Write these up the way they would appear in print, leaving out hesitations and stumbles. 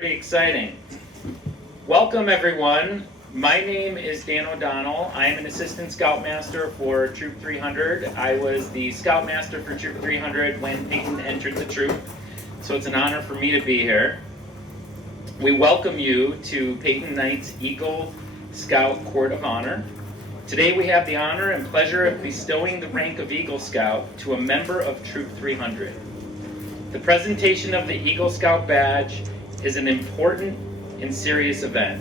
Pretty exciting. Welcome everyone. My name is Dan O'Donnell. I am an assistant scoutmaster for Troop 300. I was the scoutmaster for Troop 300 when Payton entered the troop, so it's an honor for me to be here. We welcome you to Payton Knight's Eagle Scout Court of Honor. Today we have the honor and pleasure of bestowing the rank of Eagle Scout to a member of Troop 300. The presentation of the Eagle Scout badge is an important and serious event.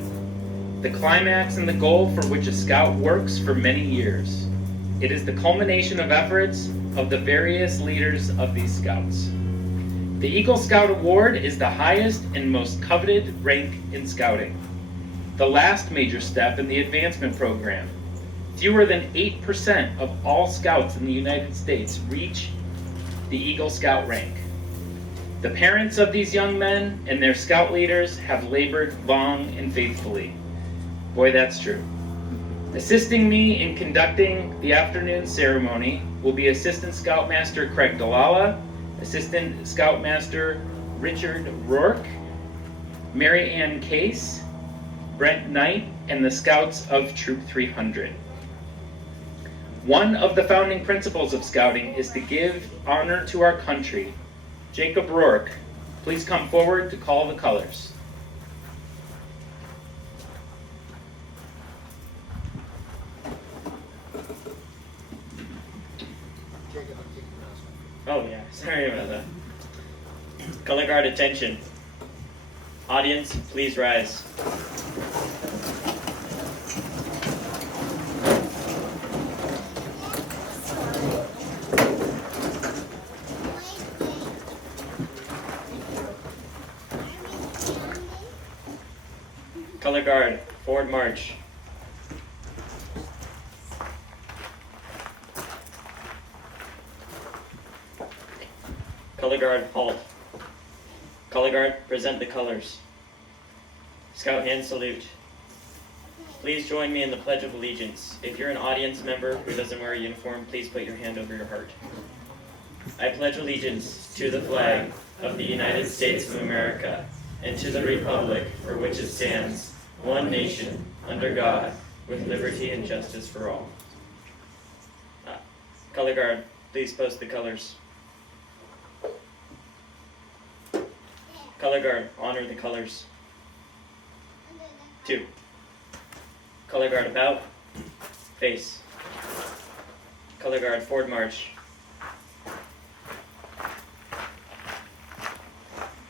The climax and the goal for which a scout works for many years. It is the culmination of efforts of the various leaders of these scouts. The Eagle Scout Award is the highest and most coveted rank in scouting. The last major step in the advancement program. Fewer than 8% of all scouts in the United States reach the Eagle Scout rank. The parents of these young men and their scout leaders have labored long and faithfully. Boy, that's true. Assisting me in conducting the afternoon ceremony will be Assistant Scoutmaster Craig Dalala, Assistant Scoutmaster Richard Rourke, Mary Ann Case, Brent Knight, and the Scouts of Troop 300. One of the founding principles of scouting is to give honor to our country. Jacob Rourke, please come forward to call the colors. Oh yeah, sorry about that. Color guard attention. Audience, please rise. Color guard, forward march. Color guard, halt. Color guard, present the colors. Scout hand salute. Please join me in the Pledge of Allegiance. If you're an audience member who doesn't wear a uniform, please put your hand over your heart. I pledge allegiance to the flag of the United States of America and to the republic for which it stands, one nation, under God, with liberty and justice for all. Color guard, please post the colors. Color guard, honor the colors. 2. Color guard, about, face. Color guard, forward march.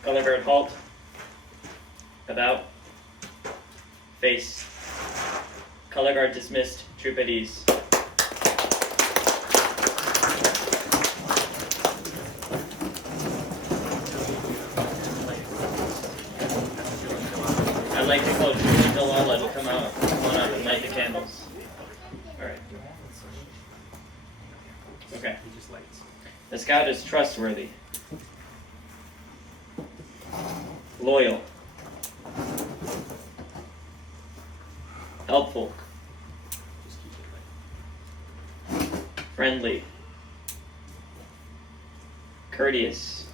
Color guard, halt. About, face. Color guard dismissed, troop at ease. I'd like to call Julie Dalala to come on up and light the candles. Alright. Okay. The scout is trustworthy, loyal, helpful, friendly, courteous,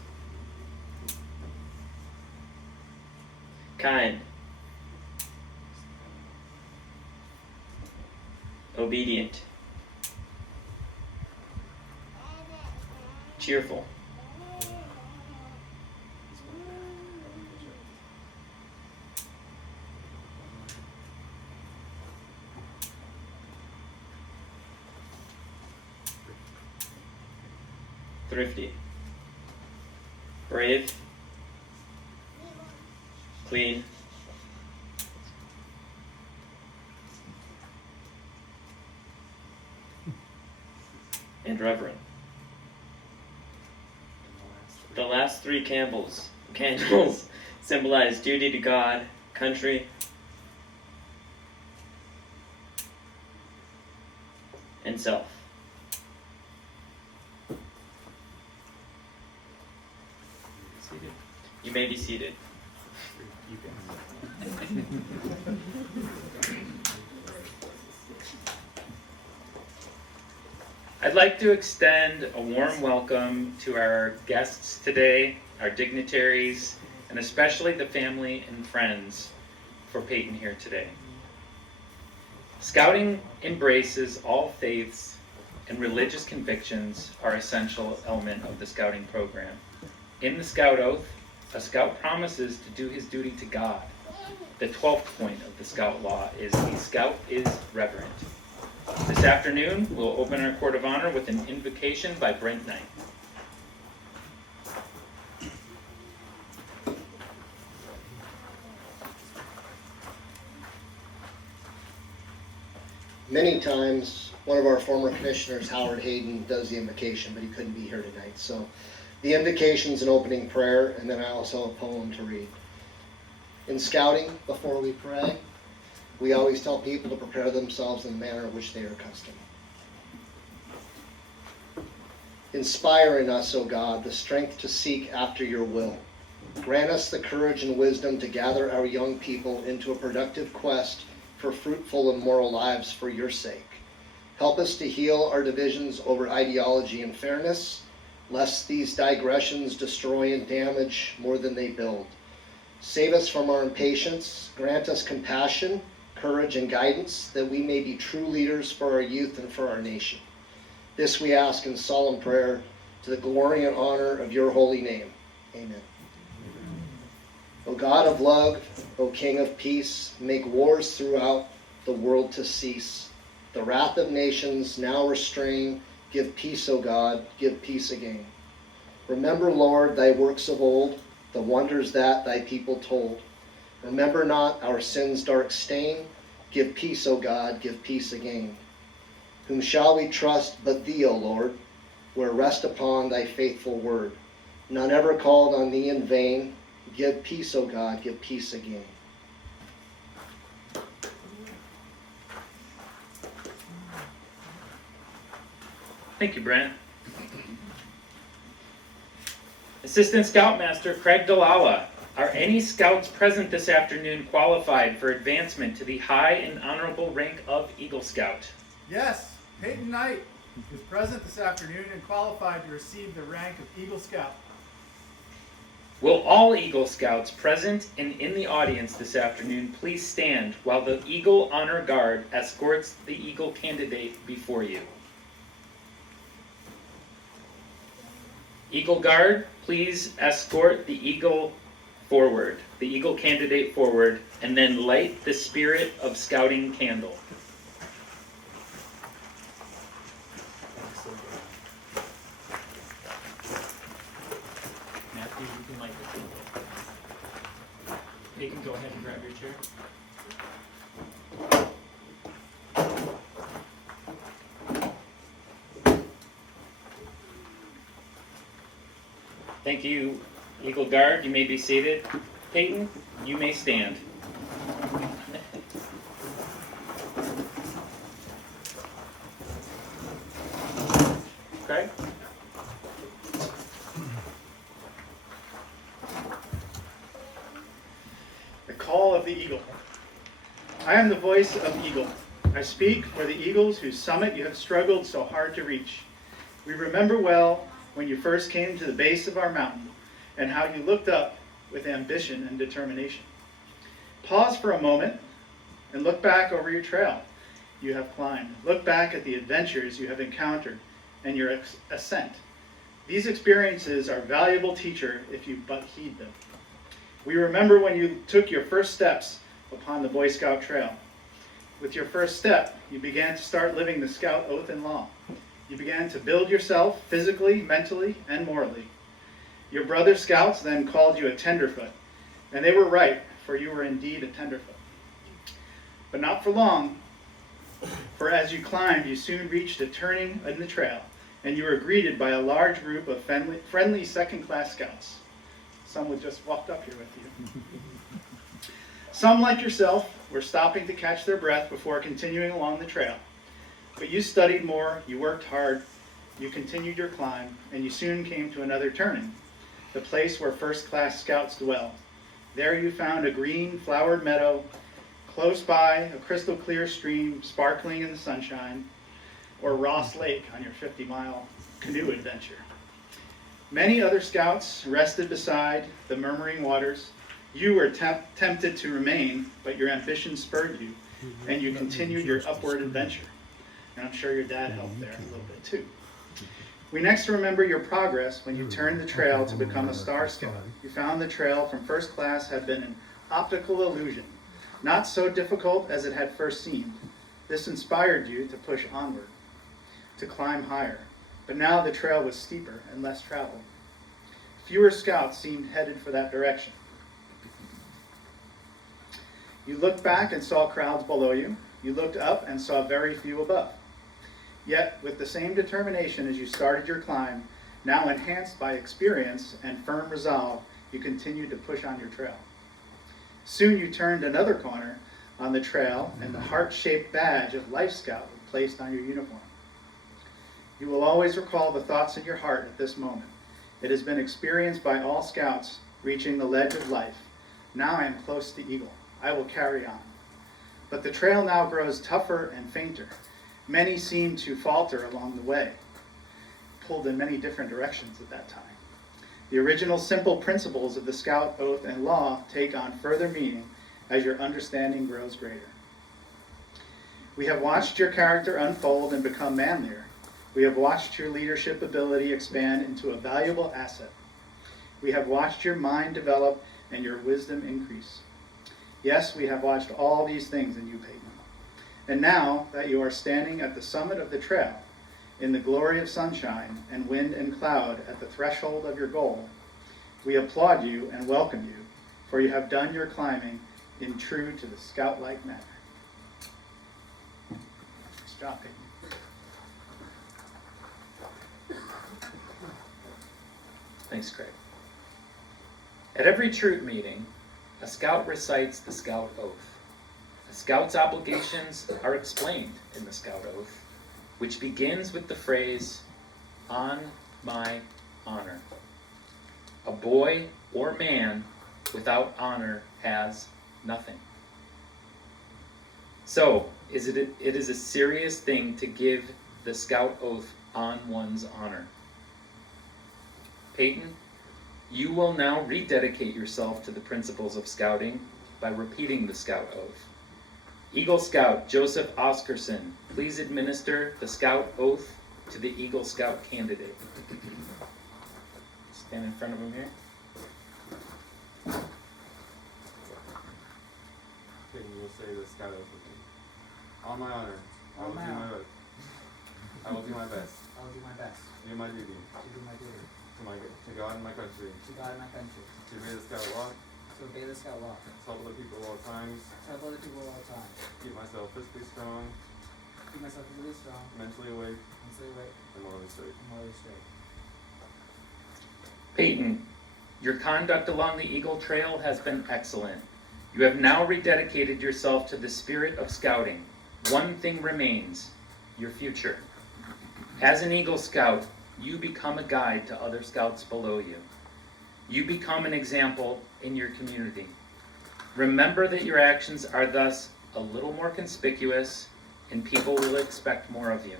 kind, obedient, cheerful, thrifty, brave, clean, and reverent. The last 3 candles symbolize duty to God, country, and self. You may be seated. I'd like to extend a warm welcome to our guests today, our dignitaries, and and especially the family and friends for Payton here today. Scouting embraces all faiths, and religious convictions are an essential element of the Scouting program. In the Scout Oath, a Scout promises to do his duty to God. The 12th point of the Scout Law is the Scout is reverent. This afternoon, we'll open our Court of Honor with an invocation by Brent Knight. Many times, one of our former commissioners, Howard Hayden, does the invocation, but he couldn't be here tonight. So the invocation's an opening prayer, and then I also have a poem to read. In Scouting, before we pray, we always tell people to prepare themselves in the manner in which they are accustomed. Inspire in us, O God, the strength to seek after your will. Grant us the courage and wisdom to gather our young people into a productive quest for fruitful and moral lives for your sake. Help us to heal our divisions over ideology and fairness, lest these digressions destroy and damage more than they build. Save us from our impatience, grant us compassion, courage, and guidance, that we may be true leaders for our youth and for our nation. This we ask in solemn prayer, to the glory and honor of your holy name. Amen. O God of love, O King of peace, make wars throughout the world to cease. The wrath of nations now restrain. Give peace, O God, give peace again. Remember, Lord, thy works of old, the wonders that thy people told. Remember not our sin's dark stain. Give peace, O God, give peace again. Whom shall we trust but thee, O Lord, where rest upon thy faithful word? None ever called on thee in vain. Give peace, O God, give peace again. Thank you, Brent. Assistant Scoutmaster Craig Dalawa. Are any scouts present this afternoon qualified for advancement to the high and honorable rank of Eagle Scout? Yes, Payton Knight is present this afternoon and qualified to receive the rank of Eagle Scout. Will all Eagle Scouts present and in the audience this afternoon please stand while the Eagle Honor Guard escorts the Eagle candidate before you. Eagle Guard, please escort the Eagle forward, the Eagle candidate forward, and then light the Spirit of Scouting candle. Matthew, you can light the candle. Payton, go ahead and grab your chair. Thank you, Eagle Guard. You may be seated. Payton, you may stand. Okay. The call of the Eagle. I am the voice of Eagle. I speak for the eagles whose summit you have struggled so hard to reach. We remember well when you first came to the base of our mountain and how you looked up with ambition and determination. Pause for a moment and look back over your trail you have climbed. Look back at the adventures you have encountered and your ascent. These experiences are a valuable teacher if you but heed them. We remember when you took your first steps upon the Boy Scout trail. With your first step, you began to start living the Scout Oath and Law. You began to build yourself physically, mentally, and morally. Your brother scouts then called you a tenderfoot, and they were right, for you were indeed a tenderfoot. But not for long, for as you climbed, you soon reached a turning in the trail, and you were greeted by a large group of friendly second-class scouts. Some would just walked up here with you. Some, like yourself, were stopping to catch their breath before continuing along the trail. But you studied more, you worked hard, you continued your climb, and you soon came to another turning, the place where first-class scouts dwell. There you found a green, flowered meadow, close by a crystal-clear stream sparkling in the sunshine, or Ross Lake on your 50-mile canoe adventure. Many other scouts rested beside the murmuring waters. You were tempted to remain, but your ambition spurred you, and you continued your upward adventure. And I'm sure your dad helped there a little bit too. We next remember your progress when you turned the trail to become a Star Scout. You found the trail from first class had been an optical illusion, not so difficult as it had first seemed. This inspired you to push onward, to climb higher. But now the trail was steeper and less traveled. Fewer scouts seemed headed for that direction. You looked back and saw crowds below you. You looked up and saw very few above. Yet, with the same determination as you started your climb, now enhanced by experience and firm resolve, you continued to push on your trail. Soon you turned another corner on the trail, and the heart-shaped badge of Life Scout was placed on your uniform. You will always recall the thoughts in your heart at this moment. It has been experienced by all scouts reaching the ledge of life. Now I am close to Eagle. I will carry on. But the trail now grows tougher and fainter. Many seem to falter along the way, pulled in many different directions at that time. The original simple principles of the Scout Oath and Law take on further meaning as your understanding grows greater. We have watched your character unfold and become manlier. We have watched your leadership ability expand into a valuable asset. We have watched your mind develop and your wisdom increase. Yes, we have watched all these things in you, Payton. And now that you are standing at the summit of the trail, in the glory of sunshine and wind and cloud at the threshold of your goal, we applaud you and welcome you, for you have done your climbing in true to the Scout-like manner. Nice job, Payton. Thanks, Craig. At every troop meeting, a Scout recites the Scout Oath. A Scout's obligations are explained in the Scout Oath, which begins with the phrase, "on my honor." A boy or man without honor has nothing. So, it is a serious thing to give the Scout Oath on one's honor. Payton, you will now rededicate yourself to the principles of scouting by repeating the Scout Oath. Eagle Scout Joseph Oscarson, please administer the Scout Oath to the Eagle Scout candidate. Stand in front of him here. Payton, you will say the Scout Oath with me. On my honor, I will do my oath. I will do my best. I will do my best To do my duty. to do my duty To God and my country. to God and my country, To obey the Scout law. to obey the Scout law, To help other people at all times. to help other people at all times, Keep myself physically strong, keep myself physically strong, mentally awake, mentally awake, and morally straight. and morally straight. Payton, your conduct along the Eagle Trail has been excellent. You have now rededicated yourself to the spirit of scouting. One thing remains, your future. As an Eagle Scout, you become a guide to other scouts below you. You become an example in your community. Remember that your actions are thus a little more conspicuous, and people will expect more of you.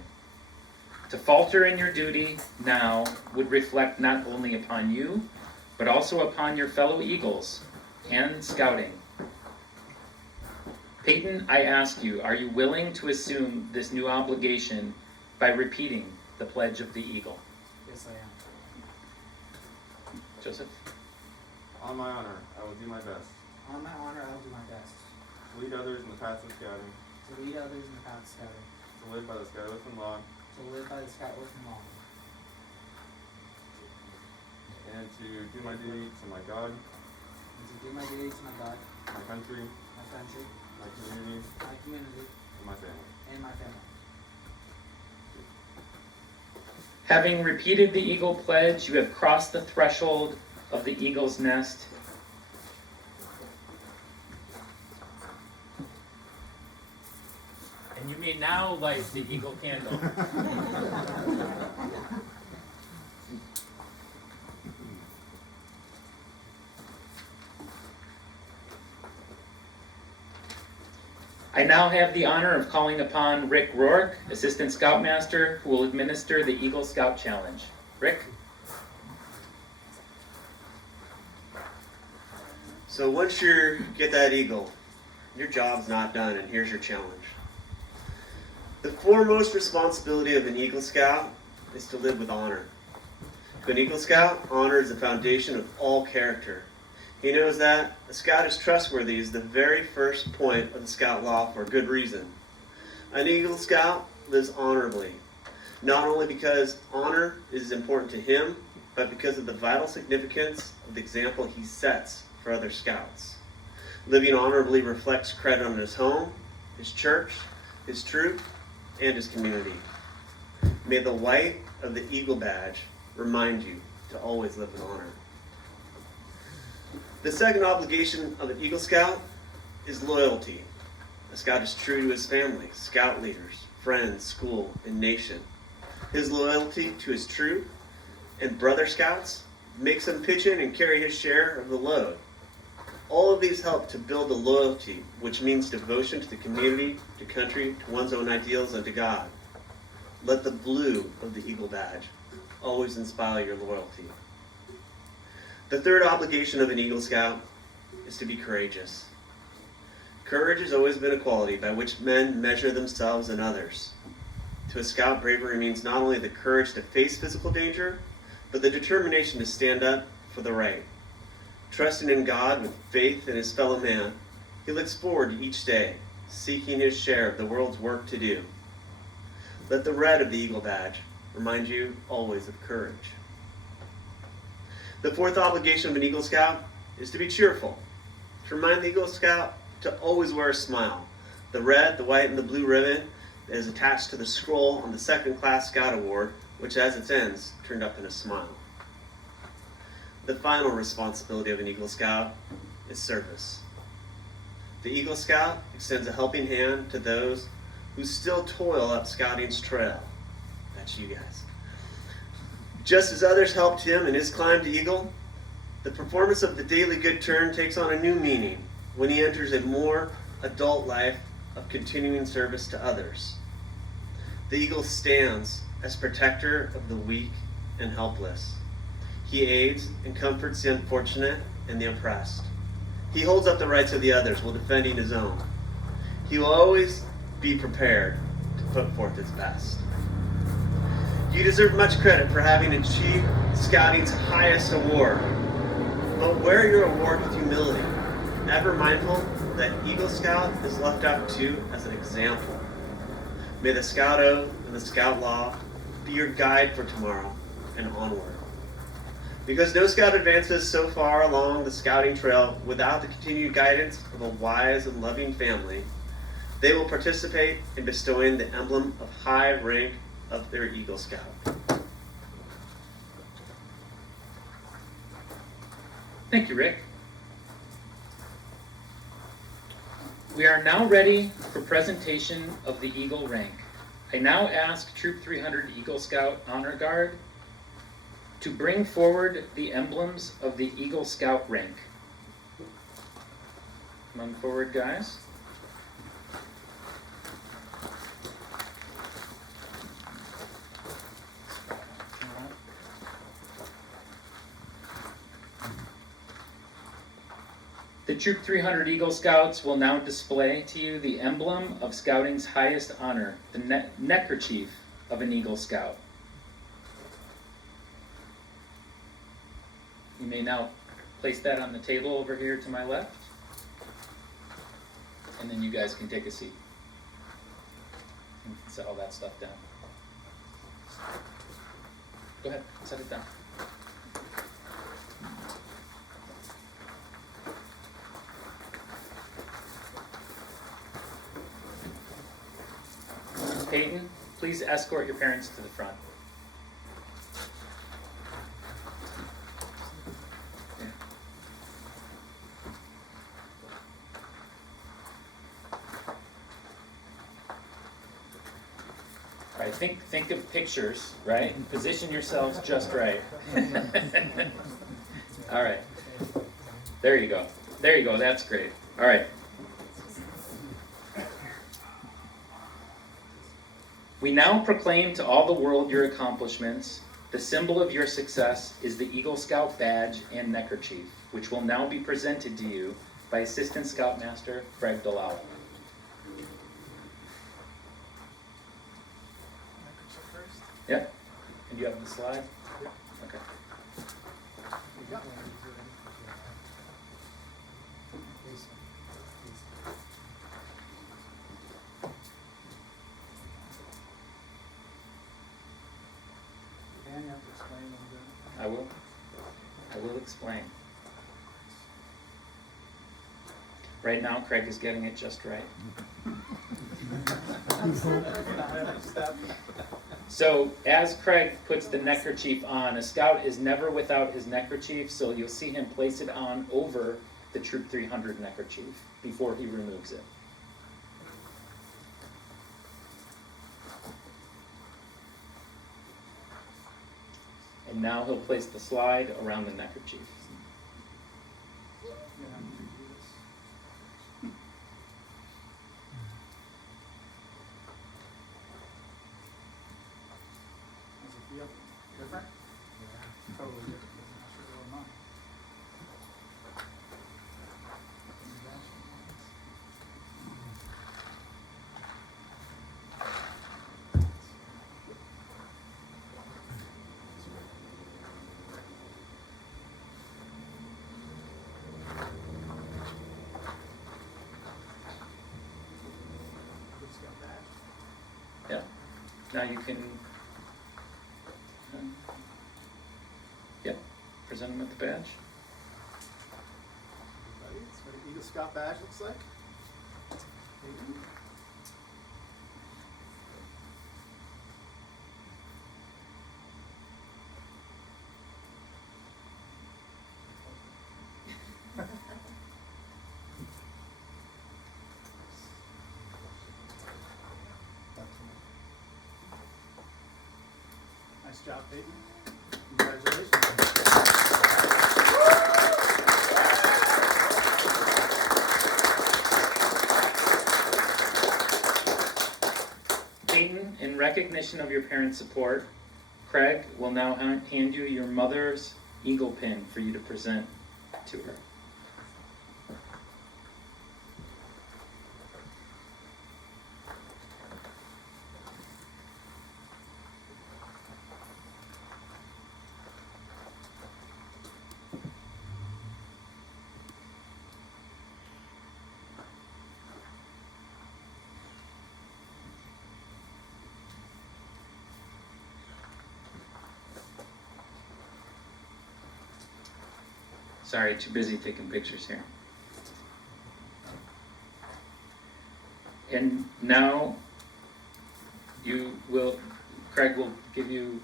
To falter in your duty now would reflect not only upon you, but also upon your fellow Eagles and scouting. Payton, I ask you, are you willing to assume this new obligation by repeating the Pledge of the Eagle? Yes, I am. Joseph? On my honor, I will do my best. On my honor, I will do my best To lead others in the path of scouting. to lead others in the path of scouting, To live by the Scout Oath and Law. to live by the Scout Oath and law, And to do my duty to my God, and to do my duty to my God, my country, my country, my community, my community, and my family. and my family. Having repeated the Eagle Pledge, you have crossed the threshold of the Eagle's nest. And you may now light the Eagle candle. I now have the honor of calling upon Rick Rourke, Assistant Scoutmaster, who will administer the Eagle Scout Challenge. Rick? So once you get that eagle, your job's not done, and here's your challenge. The foremost responsibility of an Eagle Scout is to live with honor. To an Eagle Scout, honor is the foundation of all character. He knows that a scout is trustworthy is the very first point of the scout law for a good reason. An Eagle Scout lives honorably, not only because honor is important to him, but because of the vital significance of the example he sets for other scouts. Living honorably reflects credit on his home, his church, his troop, and his community. May the white of the Eagle badge remind you to always live with honor. The second obligation of an Eagle Scout is loyalty. A scout is true to his family, scout leaders, friends, school, and nation. His loyalty to his troop and brother scouts makes him pitch in and carry his share of the load. All of these help to build the loyalty, which means devotion to the community, to country, to one's own ideals, and to God. Let the blue of the Eagle badge always inspire your loyalty. The third obligation of an Eagle Scout is to be courageous. Courage has always been a quality by which men measure themselves and others. To a scout, bravery means not only the courage to face physical danger, but the determination to stand up for the right. Trusting in God with faith in his fellow man, he looks forward to each day, seeking his share of the world's work to do. Let the red of the Eagle badge remind you always of courage. The fourth obligation of an Eagle Scout is to be cheerful. To remind the Eagle Scout to always wear a smile. The red, the white, and the blue ribbon that is attached to the scroll on the second class Scout Award, which as its ends turned up in a smile. The final responsibility of an Eagle Scout is service. The Eagle Scout extends a helping hand to those who still toil up scouting's trail. That's you guys. Just as others helped him in his climb to Eagle, the performance of the daily good turn takes on a new meaning when he enters a more adult life of continuing service to others. The Eagle stands as protector of the weak and helpless. He aids and comforts the unfortunate and the oppressed. He holds up the rights of the others while defending his own. He will always be prepared to put forth his best. You deserve much credit for having achieved Scouting's highest award, but wear your award with humility, ever mindful that Eagle Scout is left up to as an example. May the Scout Oath and the Scout Law be your guide for tomorrow and onward. Because no scout advances so far along the scouting trail without the continued guidance of a wise and loving family, they will participate in bestowing the emblem of high rank of their Eagle Scout. Thank you, Rick. We are now ready for presentation of the Eagle rank. I now ask Troop 300 Eagle Scout Honor Guard to bring forward the emblems of the Eagle Scout rank. Come on forward, guys. The Troop 300 Eagle Scouts will now display to you the emblem of Scouting's highest honor, the neckerchief of an Eagle Scout. You may now place that on the table over here to my left, and then you guys can take a seat and set all that stuff down. Go ahead, set it down. Payton, please escort your parents to the front. All right, think of pictures, right? And position yourselves just right. All right. There you go. There you go. That's great. All right. We now proclaim to all the world your accomplishments. The symbol of your success is the Eagle Scout badge and neckerchief, which will now be presented to you by Assistant Scoutmaster Craig Delisle. Yep. And you have the slide? Okay. Dan, you have to explain what I'm doing. I will explain. Right now, Craig is getting it just right. So as Craig puts the neckerchief on, a scout is never without his neckerchief, so you'll see him place it on over the Troop 300 neckerchief before he removes it. And now he'll place the slide around the neckerchief. Does it feel different? Yeah. Totally different. Not sure what mine. It's got that. Yeah. Now you can, yep, present him with the badge. Everybody, that's what an Eagle Scout badge looks like. Payton. Nice job, Payton. Congratulations. Payton, in recognition of your parents' support, Craig will now hand you your mother's eagle pin for you to present to her. Sorry, too busy taking pictures here. And now Craig will give you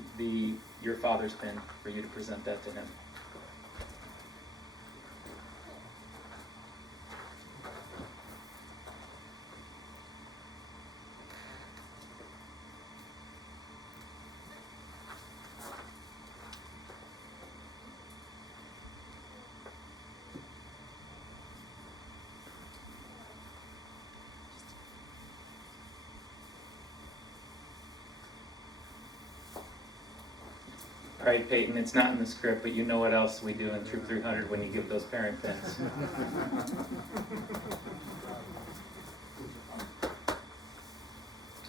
your father's pin for you to present that to him. All right, Payton, it's not in the script, but you know what else we do in Troop 300 when you give those parent pins.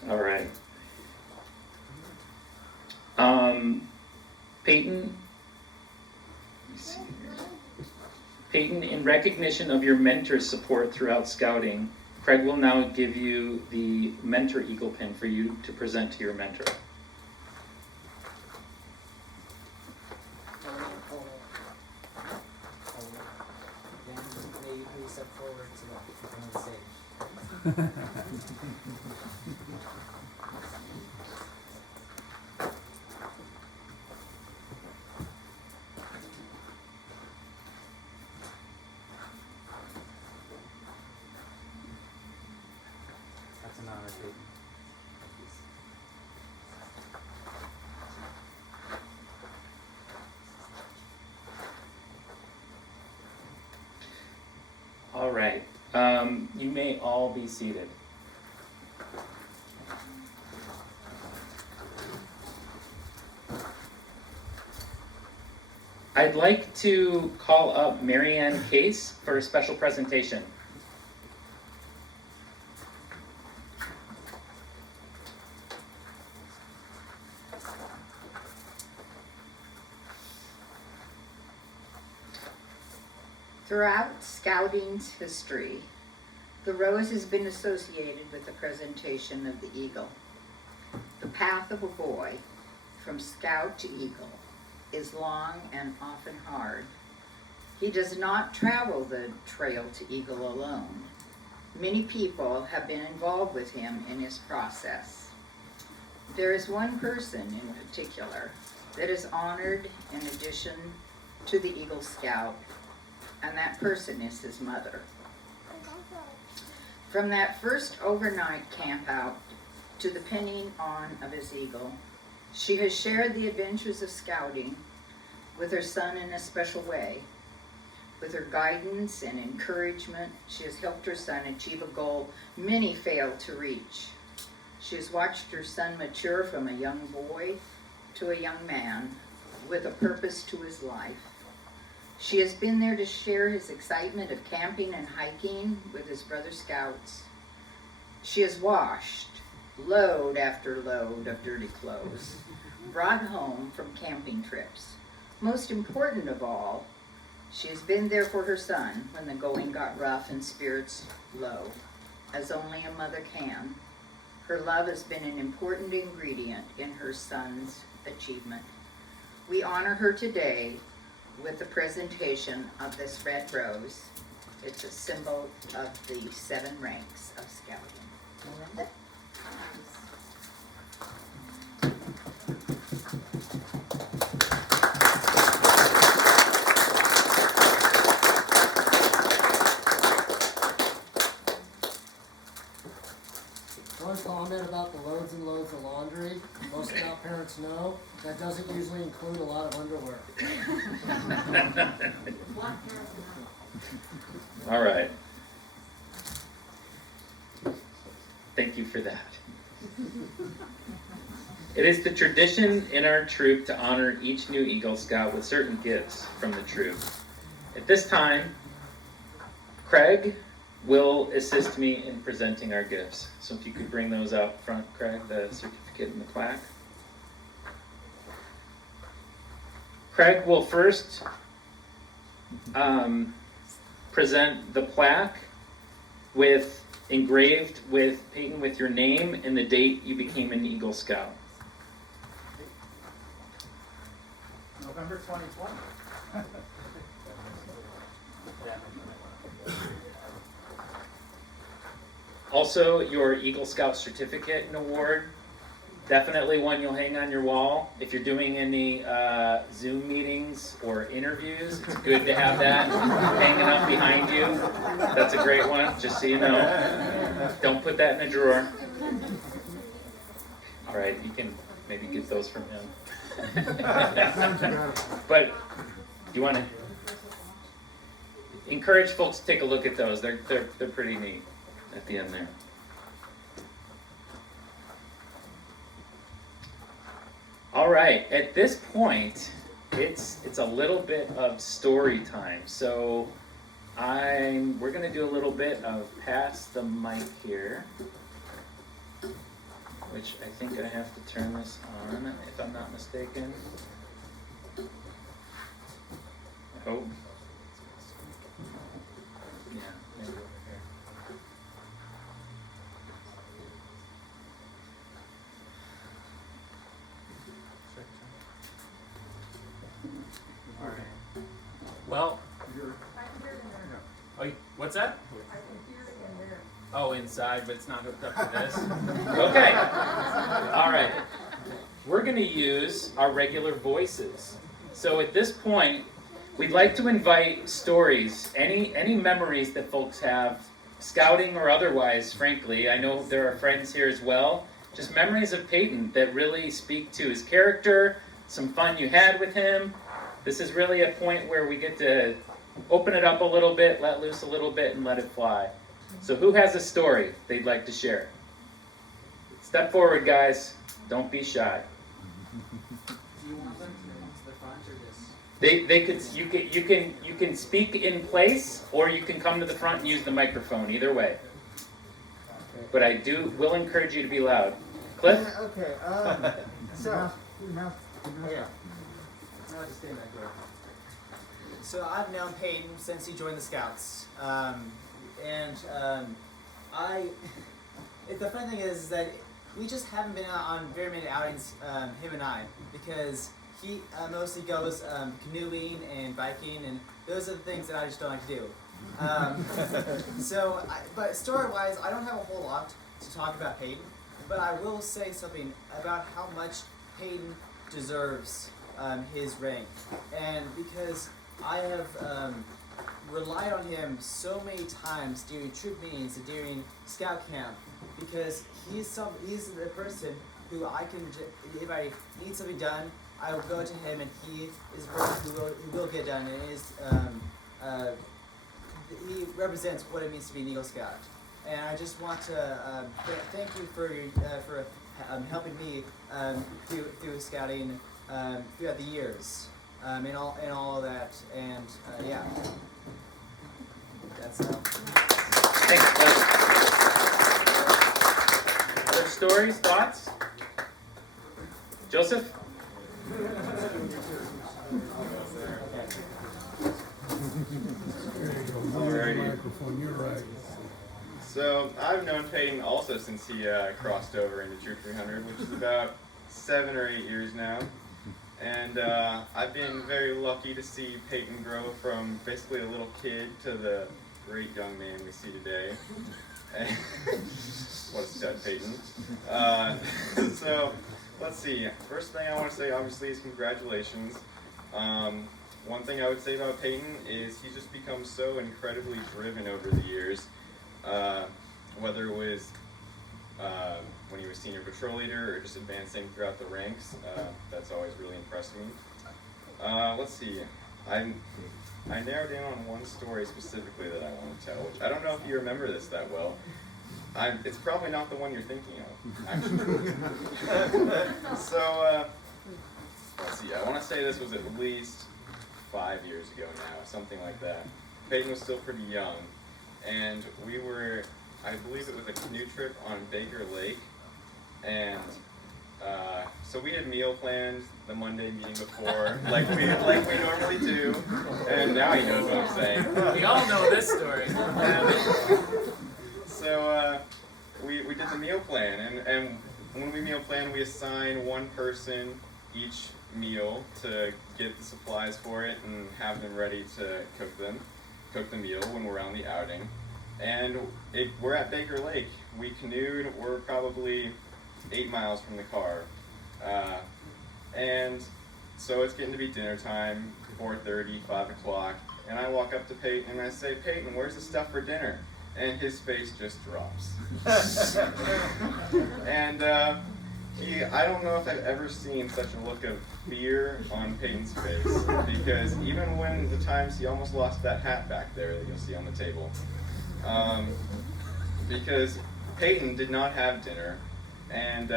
All right. Payton, let me see here. Payton, in recognition of your mentor's support throughout scouting, Craig will now give you the mentor eagle pin for you to present to your mentor. Step forward to the front of the stage. That's an honor, Payton. All right. You may all be seated. I'd like to call up Marianne Case for a special presentation. Throughout Scouting's history, the rose has been associated with the presentation of the eagle. The path of a boy from scout to eagle is long and often hard. He does not travel the trail to eagle alone. Many people have been involved with him in his process. There is one person in particular that is honored in addition to the Eagle Scout, and that person is his mother. From that first overnight camp out to the pinning on of his eagle, she has shared the adventures of scouting with her son in a special way. With her guidance and encouragement, she has helped her son achieve a goal many failed to reach. She has watched her son mature from a young boy to a young man with a purpose to his life. She has been there to share his excitement of camping and hiking with his brother scouts. She has washed load after load of dirty clothes brought home from camping trips. Most important of all, she has been there for her son when the going got rough and spirits low, as only a mother can. Her love has been an important ingredient in her son's achievement. We honor her today with the presentation of this red rose. It's a symbol of the 7 ranks of scouting. One comment about the loads and loads of laundry. Most scout parents know that doesn't usually include a lot of underwear. All right. Thank you for that. It is the tradition in our troop to honor each new Eagle Scout with certain gifts from the troop. At this time, Craig will assist me in presenting our gifts. So if you could bring those out front, Craig, the certificate and the plaque. Craig will first present the plaque engraved with Payton with your name and the date you became an Eagle Scout. November 2020. Also, your Eagle Scout certificate and award, definitely one you'll hang on your wall. If you're doing any Zoom meetings or interviews, it's good to have that hanging up behind you. That's a great one, just so you know. Don't put that in a drawer. All right, you can maybe get those from him. But you want to encourage folks to take a look at those. They're pretty neat at the end there. All right, at this point, it's a little bit of story time. So we're gonna do a little bit of pass the mic here, which I think I have to turn this on if I'm not mistaken. I hope. Yeah, maybe over here. All right. Well, oh, what's that? Oh, inside, but it's not hooked up to this. Okay. All right. We're going to use our regular voices. So at this point, we'd like to invite stories, any memories that folks have, scouting or otherwise, frankly. I know there are friends here as well. Just memories of Payton that really speak to his character, some fun you had with him. This is really a point where we get to open it up a little bit, let loose a little bit, and let it fly. So who has a story they'd like to share? Step forward, guys. Don't be shy. Do you want them to announce the front or this? You can speak in place, or you can come to the front and use the microphone. Either way. But I will encourage you to be loud. Cliff? Okay, so, yeah. I'll just stand back there. So I've known Payton since he joined the Scouts. The funny thing is that we just haven't been out on very many outings, him and I, because he mostly goes canoeing and biking, and those are the things that I just don't like to do. But story-wise, I don't have a whole lot to talk about Payton, but I will say something about how much Payton deserves his rank, and because I have relied on him so many times during troop meetings and during scout camp, because he's the person who I can, if I need something done, I will go to him, and he is the person who will get done, and he represents what it means to be an Eagle Scout. And I just want to thank you for helping me through scouting throughout the years, and all of that, and yeah, that's Thanks, Cliff. Other stories, thoughts? Joseph? Alrighty. So I've known Payton also since he crossed over into Troop 300, which is about 7 or 8 years now. And I've been very lucky to see Payton grow from basically a little kid to the great young man we see today. What a stud, Payton. So let's see. First thing I want to say, obviously, is congratulations. One thing I would say about Payton is he's just become so incredibly driven over the years. Whether it was when he was senior patrol leader or just advancing throughout the ranks, that's always really impressed me. Let's see. I narrowed in on one story specifically that I want to tell, which I don't know if you remember this that well. It's probably not the one you're thinking of, actually. So, let's see. I want to say this was at least 5 years ago now, something like that. Payton was still pretty young, and we were, I believe it was a canoe trip on Baker Lake, and so we had meal planned the Monday meeting before, like we normally do, and now he knows what I'm saying. We all know this story. So we did the meal plan, and when we meal plan, we assign one person each meal to get the supplies for it and have them ready to cook the meal when we're on the outing. And we're at Baker Lake. We canoed. We're probably 8 miles from the car. And so it's getting to be dinner time, 4:30, 5 o'clock. And I walk up to Payton and I say, "Payton, where's the stuff for dinner?" And his face just drops. And I don't know if I've ever seen such a look of fear on Payton's face, because even when the times he almost lost that hat back there that you'll see on the table, because Payton did not have dinner, and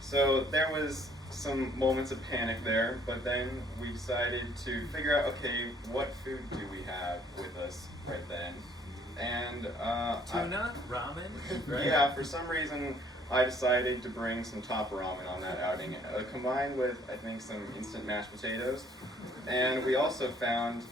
so there was some moments of panic there, but then we decided to figure out, okay, what food do we have with us right then? And Tuna? Ramen? Right? Yeah, for some reason I decided to bring some top ramen on that outing, combined with, I think, some instant mashed potatoes. And we also found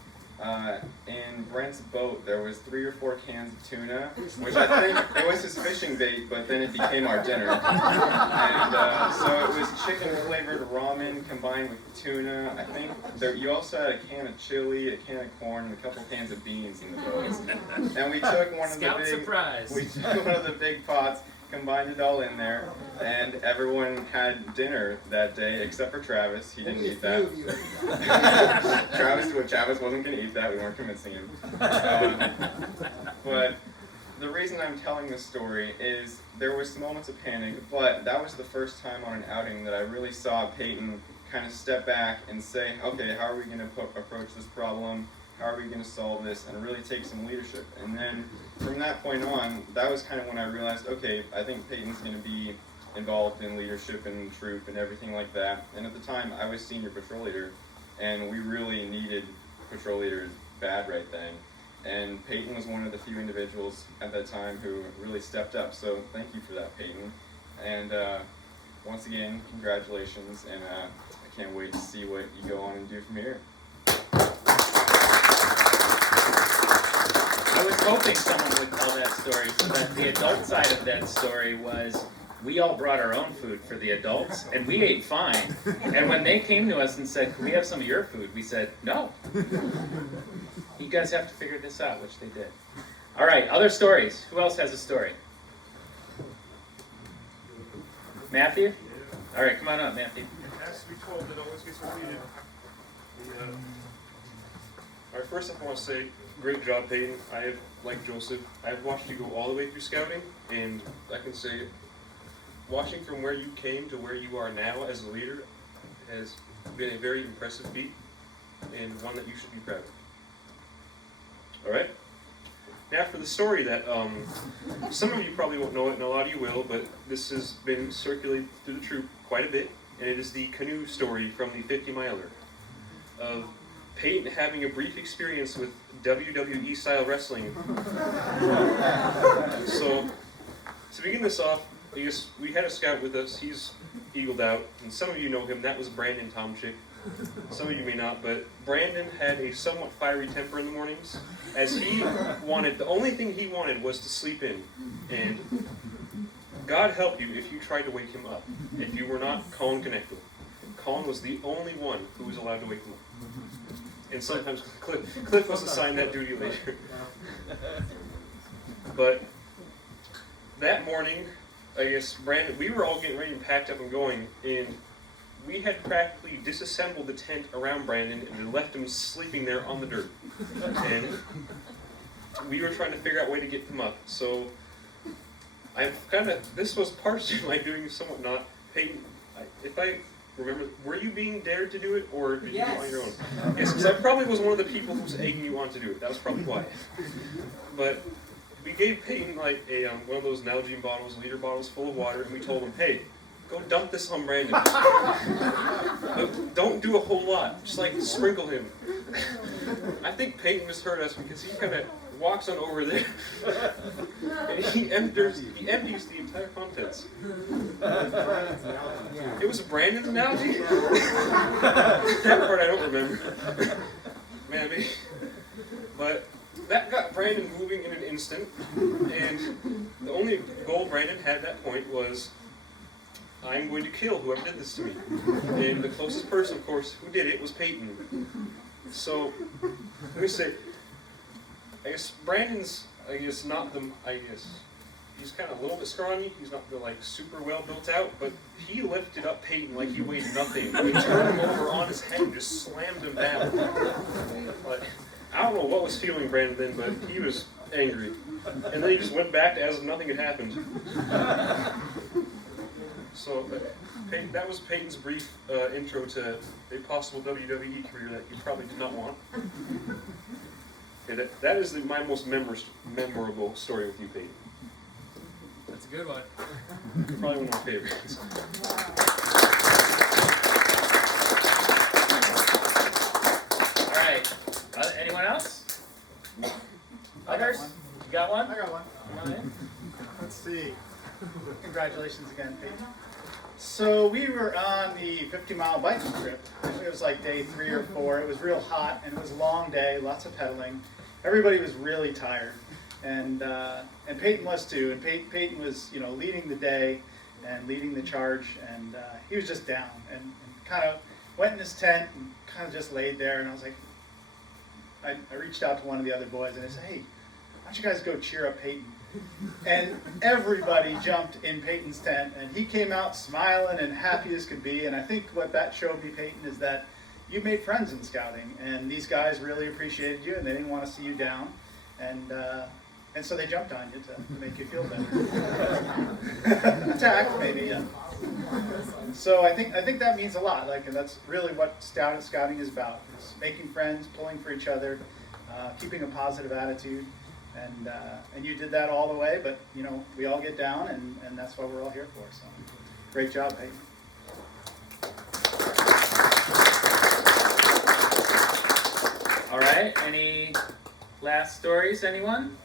in Brent's boat there was 3 or 4 cans of tuna, which I think it was his fishing bait, but then it became our dinner. And so it was chicken flavored ramen combined with tuna. I think you also had a can of chili, a can of corn, and a couple cans of beans in the boat. And we took one of the big pots, combined it all in there, and everyone had dinner that day except for Travis. He didn't eat that. Travis wasn't going to eat that. We weren't convincing him. But the reason I'm telling this story is there was some moments of panic, but that was the first time on an outing that I really saw Payton kind of step back and say, okay, how are we going to approach this problem? How are we going to solve this, and really take some leadership? And then from that point on, that was kind of when I realized, okay, I think Payton's going to be involved in leadership and troop and everything like that. And at the time, I was senior patrol leader, and we really needed patrol leaders bad right then. And Payton was one of the few individuals at that time who really stepped up. So thank you for that, Payton. And once again, congratulations, and I can't wait to see what you go on and do from here. I was hoping someone would tell that story so that the adult side of that story was we all brought our own food for the adults and we ate fine. And when they came to us and said, "Can we have some of your food?" we said, "No. You guys have to figure this out," which they did. All right, other stories. Who else has a story? Matthew? All right, come on up, Matthew. As to be told, it always gets repeated. All right, first off, I want to say, great job, Payton. I have, like Joseph, I've watched you go all the way through scouting, and I can say, watching from where you came to where you are now as a leader has been a very impressive feat, and one that you should be proud of. All right? Now for the story that some of you probably won't know it, and a lot of you will, but this has been circulated through the troop quite a bit, and it is the canoe story from the 50-miler of Payton having a brief experience with WWE-style wrestling. So, to begin this off, I guess we had a scout with us. He's eagled out, and some of you know him. That was Brandon Tomczyk. Some of you may not, but Brandon had a somewhat fiery temper in the mornings, as he wanted, the only thing he wanted was to sleep in. And God help you if you tried to wake him up, if you were not Colin connected. Colin was the only one who was allowed to wake him up. And sometimes Cliff was assigned that duty later. But that morning, I guess Brandon, we were all getting ready and packed up and going, and we had practically disassembled the tent around Brandon and left him sleeping there on the dirt. And we were trying to figure out a way to get him up. So this was partially my doing, somewhat not. Payton, if I remember, were you being dared to do it, or did you do it on your own? Yes, because I probably was one of the people who was egging you on to do it. That was probably why. But we gave Payton like one of those Nalgene bottles, liter bottles full of water, and we told him, "Hey, go dump this on Brandon. Don't do a whole lot. Just like sprinkle him." I think Payton misheard us because he kind of walks on over there and he empties the entire contents. It was Brandon's analogy? That part I don't remember. Maybe. But that got Brandon moving in an instant, and the only goal Brandon had at that point was, I'm going to kill whoever did this to me. And the closest person, of course, who did it was Payton. So, let me say, I guess Brandon's, not the, he's kind of a little bit scrawny. He's not the, super well built out, but he lifted up Payton like he weighed nothing. He turned him over on his head and just slammed him down. I don't know what was fueling Brandon then, but he was angry. And then he just went back as if nothing had happened. So that was Payton's brief intro to a possible WWE career that you probably did not want. Okay, that is my most memorable story with you, Payton. That's a good one. Probably one of my favorites. All right. Anyone else? Others? You got one? I got one. Come on in. Let's see. Congratulations again, Payton. So we were on the 50-mile biking trip. It was like day 3 or 4. It was real hot, and it was a long day, lots of pedaling. Everybody was really tired, and Payton was too. And Payton was, leading the day and leading the charge, and he was just down and kind of went in his tent and kind of just laid there. And I was like, I reached out to one of the other boys and I said, "Hey, why don't you guys go cheer up Payton?" And everybody jumped in Payton's tent, and he came out smiling and happy as could be. And I think what that showed me, Payton, is that you made friends in scouting, and these guys really appreciated you, and they didn't want to see you down, and so they jumped on you to make you feel better. Attacked, maybe, yeah. So I think that means a lot. And that's really what scouting is about: is making friends, pulling for each other, keeping a positive attitude. And you did that all the way, but we all get down, and that's what we're all here for. So, great job, Payton. All right, any last stories, anyone?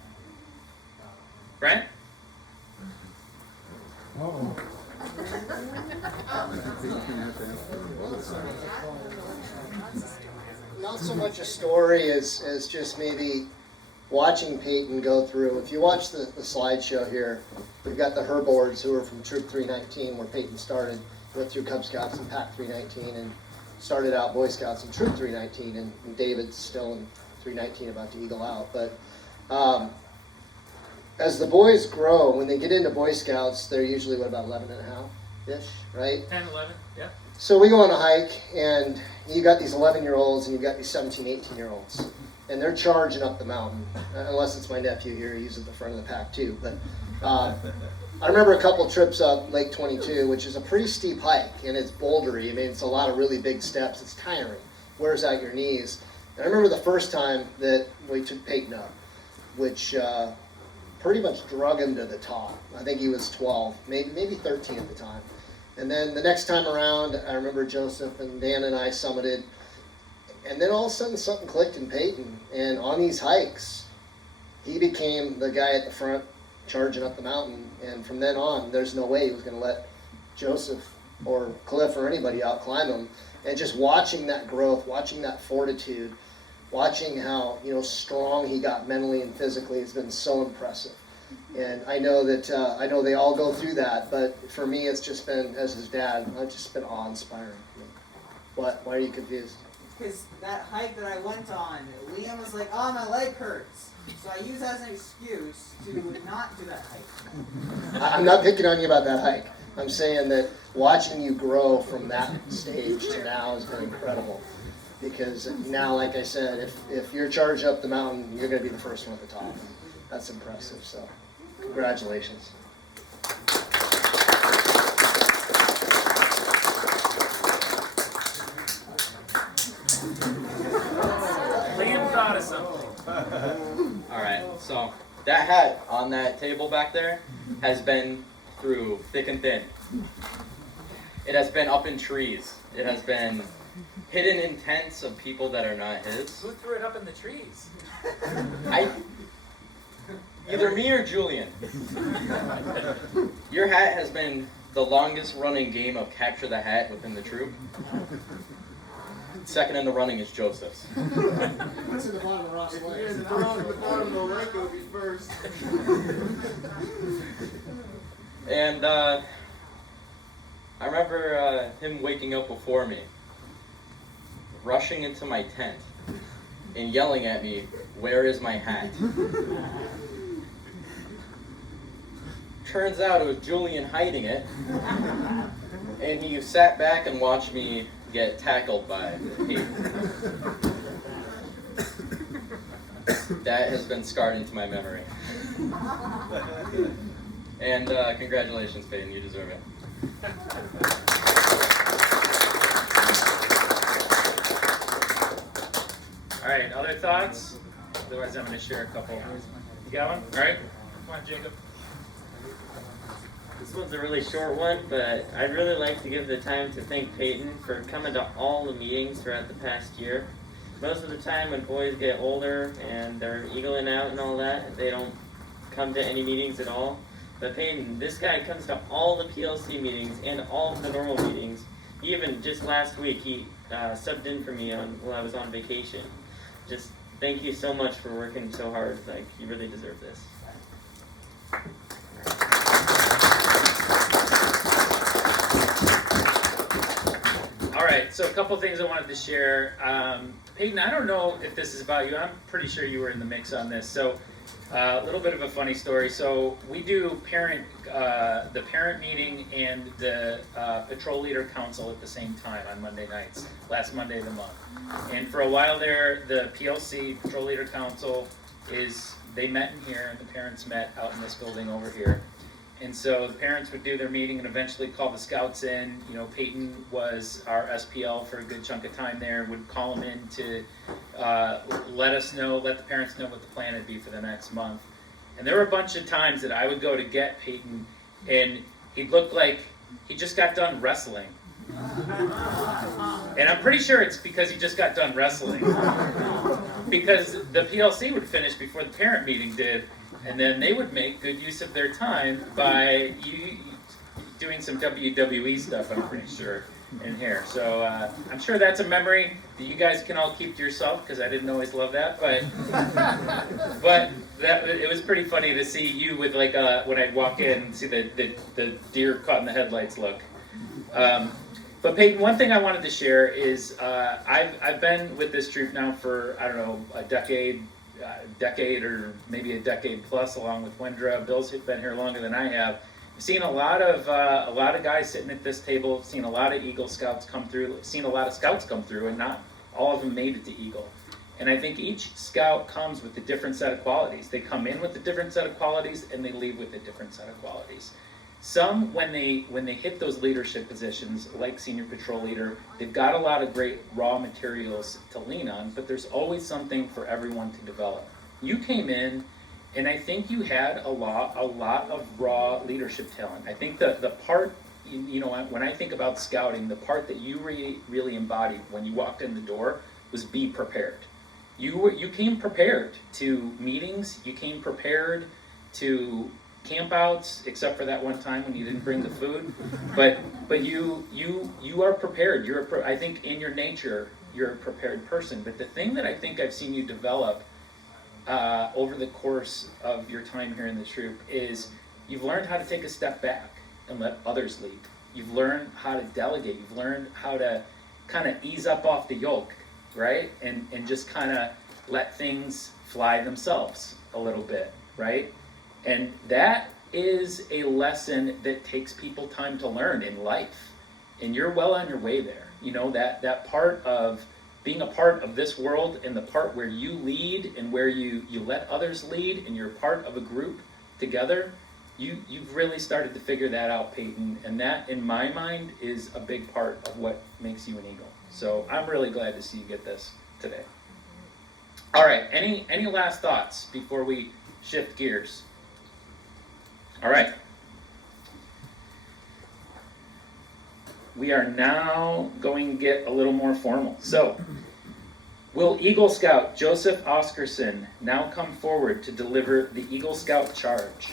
Brent? Oh. Not so much a story as just maybe watching Payton go through. If you watch the slideshow here, we've got the Herboards who are from Troop 319 where Payton started, went through Cub Scouts and Pack 319 and started out Boy Scouts in Troop 319, and David's still in 319 about to eagle out. But as the boys grow, when they get into Boy Scouts, they're usually, what, about 11 and a half-ish, right? 10, 11, yeah. So we go on a hike, and you got these 11-year-olds, and you've got these 17, 18-year-olds, and they're charging up the mountain. Unless it's my nephew here, he's at the front of the pack too. But I remember a couple trips up Lake 22, which is a pretty steep hike, and it's bouldery. I mean, it's a lot of really big steps. It's tiring. Wears out your knees. And I remember the first time that we took Payton up, which pretty much drug him to the top. I think he was 12, maybe 13 at the time. And then the next time around, I remember Joseph and Dan and I summited, and then all of a sudden something clicked in Payton. And on these hikes, he became the guy at the front charging up the mountain. And from then on, there's no way he was going to let Joseph or Cliff or anybody out climb him. And just watching that growth, watching that fortitude, watching how strong he got mentally and physically has been so impressive. And I know that they all go through that, but for me, it's just been, as his dad, it's just been awe-inspiring. What? Why are you confused? Because that hike that I went on, Liam was like, "Oh, my leg hurts," so I used that as an excuse to not do that hike. I'm not picking on you about that hike. I'm saying that watching you grow from that stage to now has been incredible. Because now, like I said, if you're charged up the mountain, you're going to be the first one at the top. That's impressive. So, congratulations. Liam thought of something. Alright, so that hat on that table back there has been through thick and thin. It has been up in trees. It has been hidden in tents of people that are not his. Who threw it up in the trees? Either me or Julian. Your hat has been the longest running game of capture the hat within the troop. Second in the running is Joseph's. What's in the bottom of Ross' legs? And I remember him waking up before me, rushing into my tent, and yelling at me, "Where is my hat?" Turns out it was Julian hiding it, and he sat back and watched me get tackled by Payton. That has been scarred into my memory. And congratulations, Payton, you deserve it. All right, other thoughts? Otherwise, I'm going to share a couple. You got one? All right. Come on, Jacob. This one's a really short one, but I'd really like to give the time to thank Payton for coming to all the meetings throughout the past year. Most of the time when boys get older and they're eagling out and all that, they don't come to any meetings at all. But Payton, this guy comes to all the PLC meetings and all of the normal meetings. Even just last week, he subbed in for me while I was on vacation. Just thank you so much for working so hard. Like, you really deserve this. All right, so a couple things I wanted to share. Payton, I don't know if this is about you. I'm pretty sure you were in the mix on this. So a little bit of a funny story. So we do the parent meeting and the patrol leader council at the same time on Monday nights, last Monday of the month. And for a while there, the PLC, Patrol Leader Council, they met in here and the parents met out in this building over here. And so the parents would do their meeting and eventually call the scouts in. You know, Payton was our SPL for a good chunk of time there, would call them in to let the parents know what the plan would be for the next month. And there were a bunch of times that I would go to get Payton and he'd look like he just got done wrestling. And I'm pretty sure it's because he just got done wrestling. because the PLC would finish before the parent meeting did, and then they would make good use of their time by doing some WWE stuff, I'm pretty sure, in here. So I'm sure that's a memory that you guys can all keep to yourself, because I didn't always love that, but it was pretty funny to see you with like when I'd walk in and see the deer caught in the headlights look. But Payton, one thing I wanted to share is I've been with this troop now for, I don't know, a decade or maybe a decade plus, along with Wendra. Bill's been here longer than I have. I've seen a lot of guys sitting at this table. I've seen a lot of Eagle Scouts come through. I've seen a lot of Scouts come through, and not all of them made it to Eagle. And I think each Scout comes with a different set of qualities. They come in with a different set of qualities, and they leave with a different set of qualities. Some, when they hit those leadership positions, like senior patrol leader, they've got a lot of great raw materials to lean on, but there's always something for everyone to develop. You came in, and I think you had a lot of raw leadership talent. I think the part, when I think about scouting, the part that you really embodied when you walked in the door was be prepared. You came prepared to meetings. You came prepared to campouts, except for that one time when you didn't bring the food. But you are prepared. I think in your nature you're a prepared person. But the thing that I think I've seen you develop over the course of your time here in the troop is you've learned how to take a step back and let others lead. You've learned how to delegate. You've learned how to kind of ease up off the yoke, right? And just kind of let things fly themselves a little bit, right? And that is a lesson that takes people time to learn in life. And you're well on your way there. That part of being a part of this world, and the part where you lead and where you let others lead and you're part of a group together, you've really started to figure that out, Payton. And that, in my mind, is a big part of what makes you an Eagle. So I'm really glad to see you get this today. All right, any last thoughts before we shift gears? All right. We are now going to get a little more formal. So, will Eagle Scout Joseph Oscarson now come forward to deliver the Eagle Scout charge?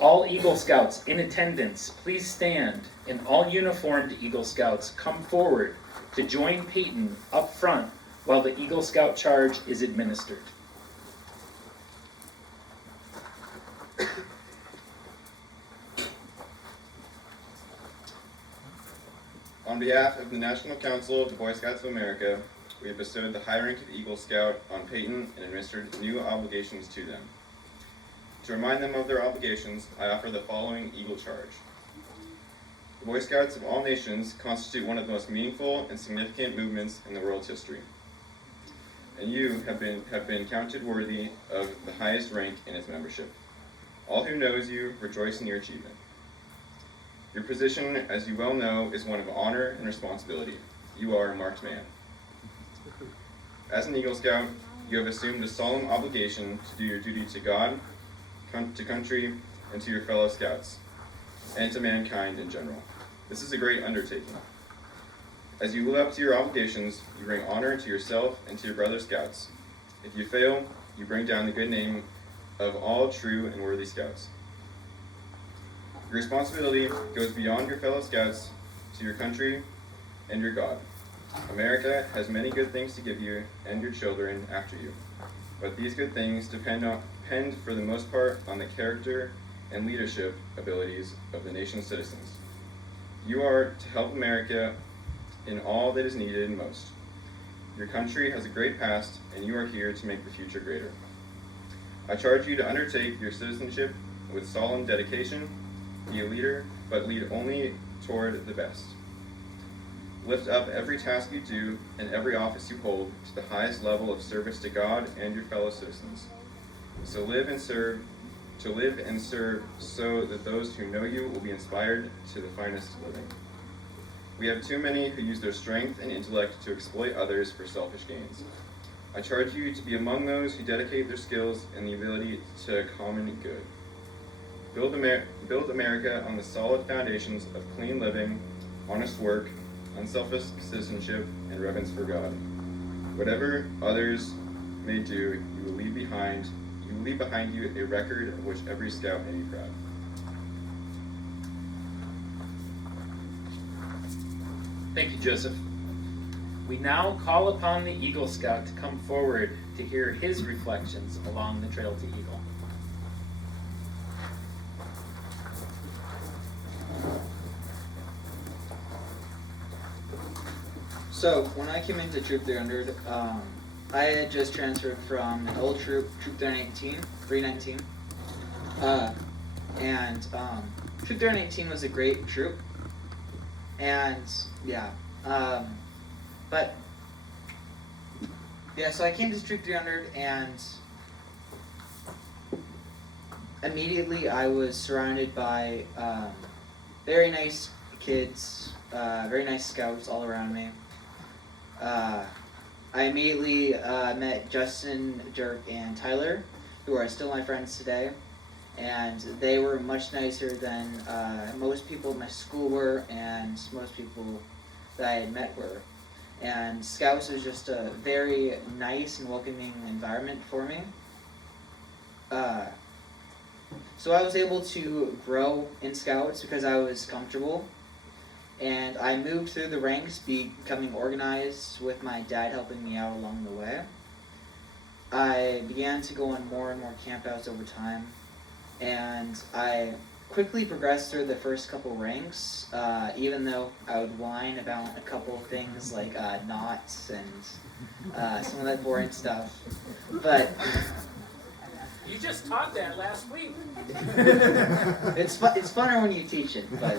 All Eagle Scouts in attendance, please stand, and all uniformed Eagle Scouts come forward to join Payton up front while the Eagle Scout charge is administered. On behalf of the National Council of the Boy Scouts of America, we have bestowed the high rank of Eagle Scout on Payton and administered new obligations to them. To remind them of their obligations, I offer the following Eagle charge. The Boy Scouts of all nations constitute one of the most meaningful and significant movements in the world's history. And you have been counted worthy of the highest rank in its membership. All who knows you rejoice in your achievement. Your position, as you well know, is one of honor and responsibility. You are a marked man. As an Eagle Scout, you have assumed a solemn obligation to do your duty to God, to country, and to your fellow Scouts, and to mankind in general. This is a great undertaking. As you live up to your obligations, you bring honor to yourself and to your brother Scouts. If you fail, you bring down the good name of all true and worthy Scouts. Your responsibility goes beyond your fellow Scouts to your country and your God. America has many good things to give you and your children after you, but these good things depend for the most part on the character and leadership abilities of the nation's citizens. You are to help America in all that is needed and most. Your country has a great past, and you are here to make the future greater. I charge you to undertake your citizenship with solemn dedication. Be a leader, but lead only toward the best. Lift up every task you do and every office you hold to the highest level of service to God and your fellow citizens. So live and serve so that those who know you will be inspired to the finest living. We have too many who use their strength and intellect to exploit others for selfish gains. I charge you to be among those who dedicate their skills and the ability to common good. Build America on the solid foundations of clean living, honest work, unselfish citizenship, and reverence for God. Whatever others may do, you will leave behind you a record of which every scout may be proud. Thank you, Joseph. We now call upon the Eagle Scout to come forward to hear his reflections along the trail to Eagle. So, when I came into Troop 300, I had just transferred from an old troop, Troop 319. Troop 319 was a great troop. And, so I came to Troop 300 and immediately I was surrounded by very nice kids, very nice scouts all around me. I immediately met Justin, Dirk, and Tyler, who are still my friends today, and they were much nicer than most people at my school were, and most people that I had met were. And Scouts was just a very nice and welcoming environment for me. So I was able to grow in Scouts because I was comfortable. And I moved through the ranks, becoming organized with my dad helping me out along the way. I began to go on more and more campouts over time, and I quickly progressed through the first couple ranks, even though I would whine about a couple of things like knots and some of that boring stuff. But You just taught that last week. it's funner when you teach it, but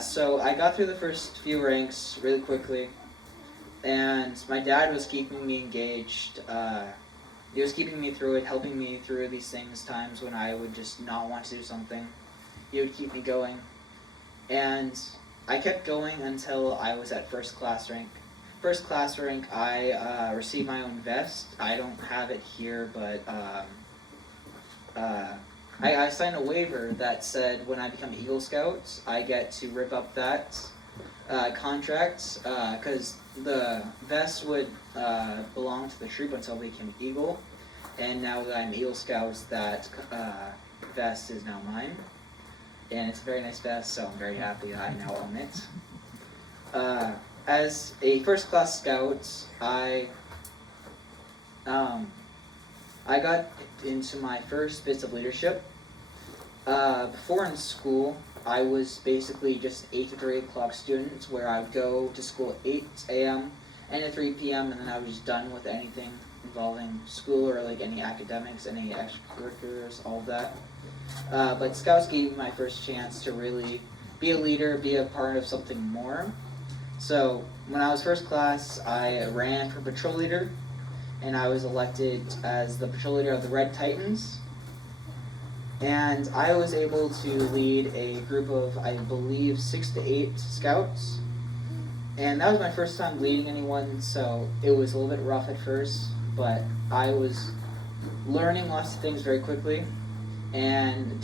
so I got through the first few ranks really quickly, and my dad was keeping me engaged. He was keeping me through it, helping me through these things, times when I would just not want to do something. He would keep me going, and I kept going until I was at first class rank. First class rank, I received my own vest. I don't have it here, but I signed a waiver that said when I become Eagle Scout, I get to rip up that contract, because the vest would belong to the troop until they became Eagle, and now that I'm Eagle Scout, that vest is now mine, and it's a very nice vest, so I'm very happy I now own it. As a first class scout, I got into my first bits of leadership. Before in school, I was basically just 8 to 3 o'clock student, where I would go to school at 8 a.m. and at 3 p.m. and then I was just done with anything involving school or like any academics, any extracurriculars, all of that. But Scouts gave me my first chance to really be a leader, be a part of something more. So when I was first class, I ran for patrol leader, and I was elected as the patrol leader of the Red Titans. And I was able to lead a group of, I believe, 6 to 8 scouts. And that was my first time leading anyone, so it was a little bit rough at first, but I was learning lots of things very quickly. And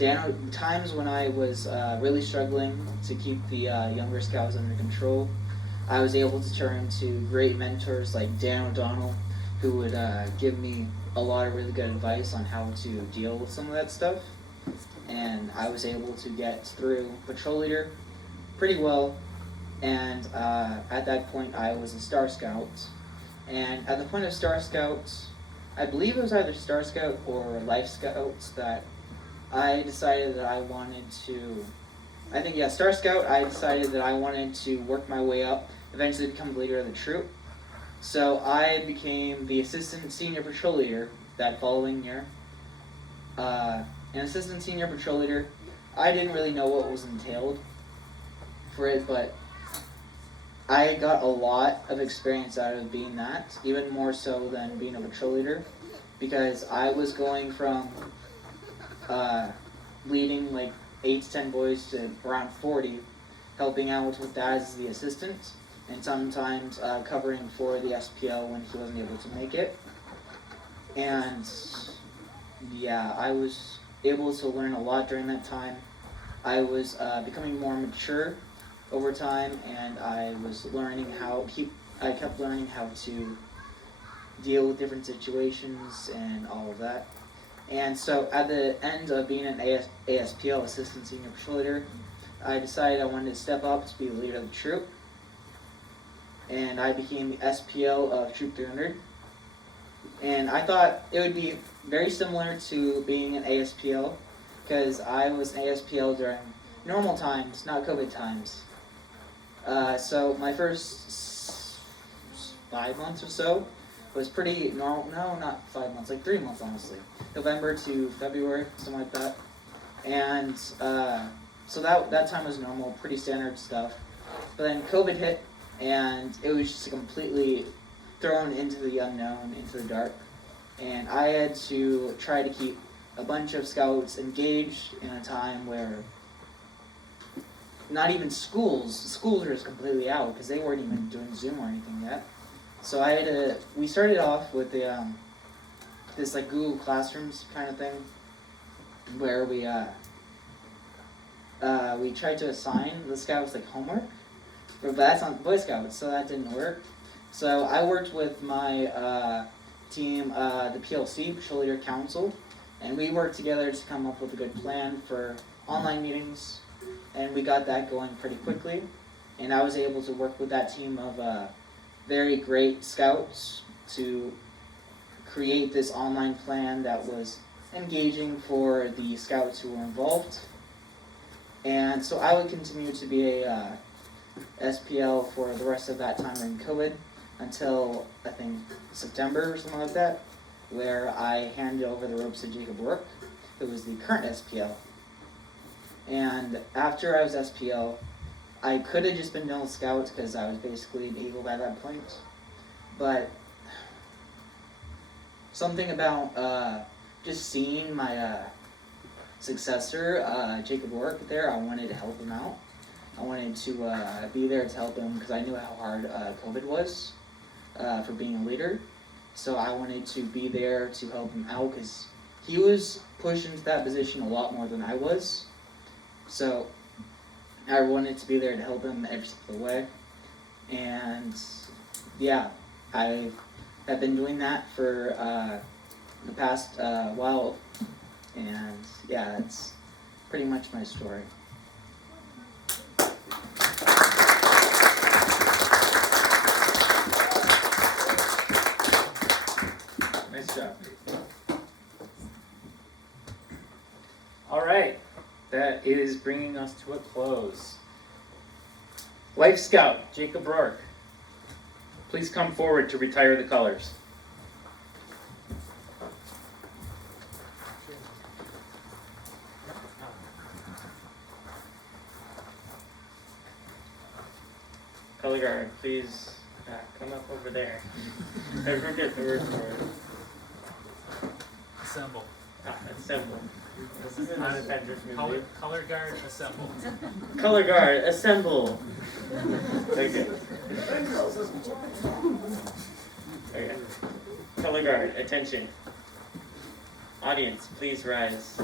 times when I was really struggling to keep the younger scouts under control, I was able to turn to great mentors like Dan O'Donnell, who would give me a lot of really good advice on how to deal with some of that stuff. And I was able to get through patrol leader pretty well, and at that point I was a Star Scout. And at the point of Star Scout, I believe it was either Star Scout or Life Scouts that I decided that I wanted to, Star Scout, I decided that I wanted to work my way up, eventually become the leader of the troop. So I became the assistant senior patrol leader that following year. An assistant senior patrol leader, I didn't really know what was entailed for it, but I got a lot of experience out of being that, even more so than being a patrol leader, because I was going from leading like 8 to 10 boys to around 40, helping out with that as the assistant, and sometimes covering for the SPL when he wasn't able to make it. And I was able to learn a lot during that time. I was becoming more mature over time, and I was learning I kept learning how to deal with different situations and all of that. And so at the end of being an ASPL, Assistant Senior Patrol Leader, I decided I wanted to step up to be the leader of the troop. And I became the SPL of Troop 300. And I thought it would be very similar to being an ASPL, because I was an ASPL during normal times, not COVID times. So my first 5 months or so was pretty normal. No, not 5 months, like 3 months honestly. November to February, something like that. And so that time was normal, pretty standard stuff. But then COVID hit, and it was just completely thrown into the unknown, into the dark. And I had to try to keep a bunch of scouts engaged in a time where not even schools are just completely out, because they weren't even doing Zoom or anything yet. So we started off with this like Google Classrooms kind of thing, where we tried to assign the scouts like homework, but that's on Boy Scouts, so that didn't work. So I worked with my team, the PLC, Patrol Leader Council, and we worked together to come up with a good plan for online meetings, and we got that going pretty quickly. And I was able to work with that team of very great scouts to create this online plan that was engaging for the scouts who were involved. And so I would continue to be a SPL for the rest of that time during COVID until I think September or something like that, where I handed over the ropes to Jacob Rourke, who was the current SPL. And after I was SPL, I could have just been done Scouts because I was basically an Eagle by that point. But something about just seeing my successor, Jacob Rourke, there, I wanted to help him out. I wanted to be there to help him because I knew how hard COVID was for being a leader. So I wanted to be there to help him out because he was pushed into that position a lot more than I was. So I wanted to be there to help him every step of the way. And yeah, I have been doing that for the past while. And yeah, that's pretty much my story. Nice job. All right, that is bringing us to a close. Life Scout Jacob Rourke, please come forward to retire the colors. Color guard, please come up over there. I forget the word for it. Assemble. Assemble. This isn't an Avengers movie. Color guard, assemble. Color guard, assemble. Okay. Okay. Color guard, attention. Audience, please rise.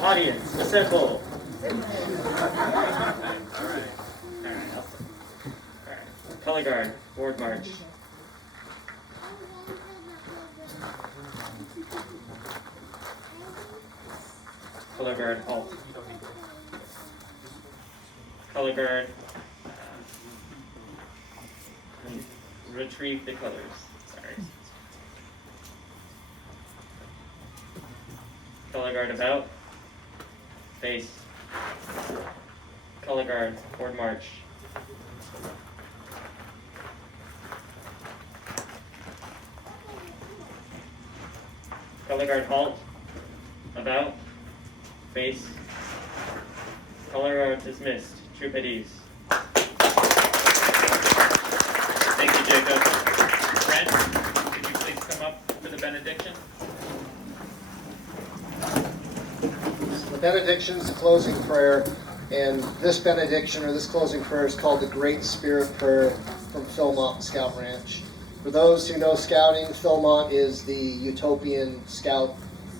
Audience, assemble. Alright. Color guard, forward march. Color guard, halt. Color guard, retrieve the colors. Sorry. Color guard about. Face. Color guard, forward march. Color guard, halt. About. Face. Color guard dismissed. Troop at ease. Thank you, Jacob. Brent, could you please come up for the benediction? The benediction is the closing prayer, and this benediction or this closing prayer is called the Great Spirit Prayer from Philmont Scout Ranch. For those who know scouting, Philmont is the utopian scout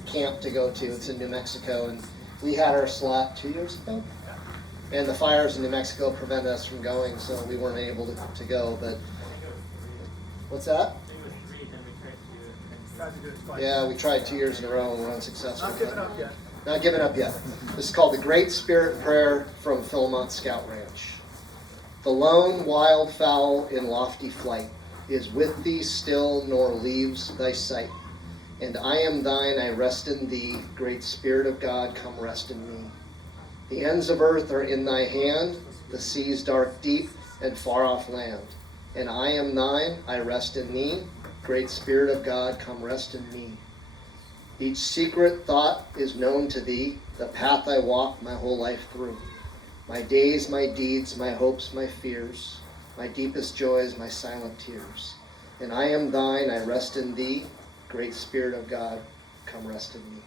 camp to go to. It's in New Mexico, and we had our slot 2 years ago. And the fires in New Mexico prevented us from going, so we weren't able to go. But what's that? Yeah, we tried 2 years in a row and we're unsuccessful. Not giving up yet. Not giving up yet. This is called the Great Spirit Prayer from Philmont Scout Ranch. The lone wild fowl in lofty flight is with thee still, nor leaves thy sight. And I am thine, I rest in thee. Great Spirit of God, come rest in me. The ends of earth are in thy hand, the seas dark deep and far off land. And I am thine, I rest in thee. Great Spirit of God, come rest in me. Each secret thought is known to thee, the path I walk my whole life through. My days, my deeds, my hopes, my fears, my deepest joys, my silent tears. And I am thine, I rest in thee. Great Spirit of God, come rest in me.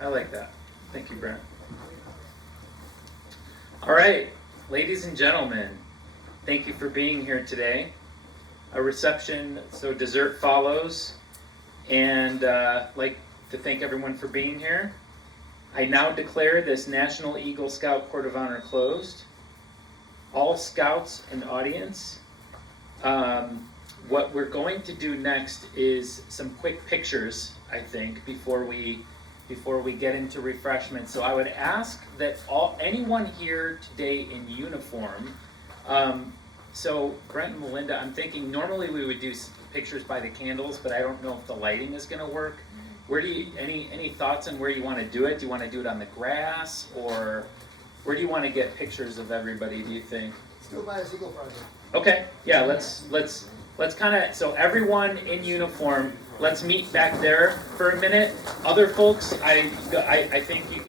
I like that. Thank you, Brent. All right, ladies and gentlemen, thank you for being here today. A reception, so dessert follows, and like to thank everyone for being here. I now declare this National Eagle Scout Court of Honor closed. All scouts and audience, what we're going to do next is some quick pictures, I think, before we get into refreshments. So I would ask that anyone here today in uniform, so Brent and Melinda, I'm thinking normally we would do pictures by the candles, but I don't know if the lighting is going to work. Where do you, any thoughts on where you want to do it? Do you want to do it on the grass, or where do you want to get pictures of everybody, do you think? Let's do it by a Eagle Project. Okay, yeah, let's kind of, so everyone in uniform, let's meet back there for a minute. Other folks, I think you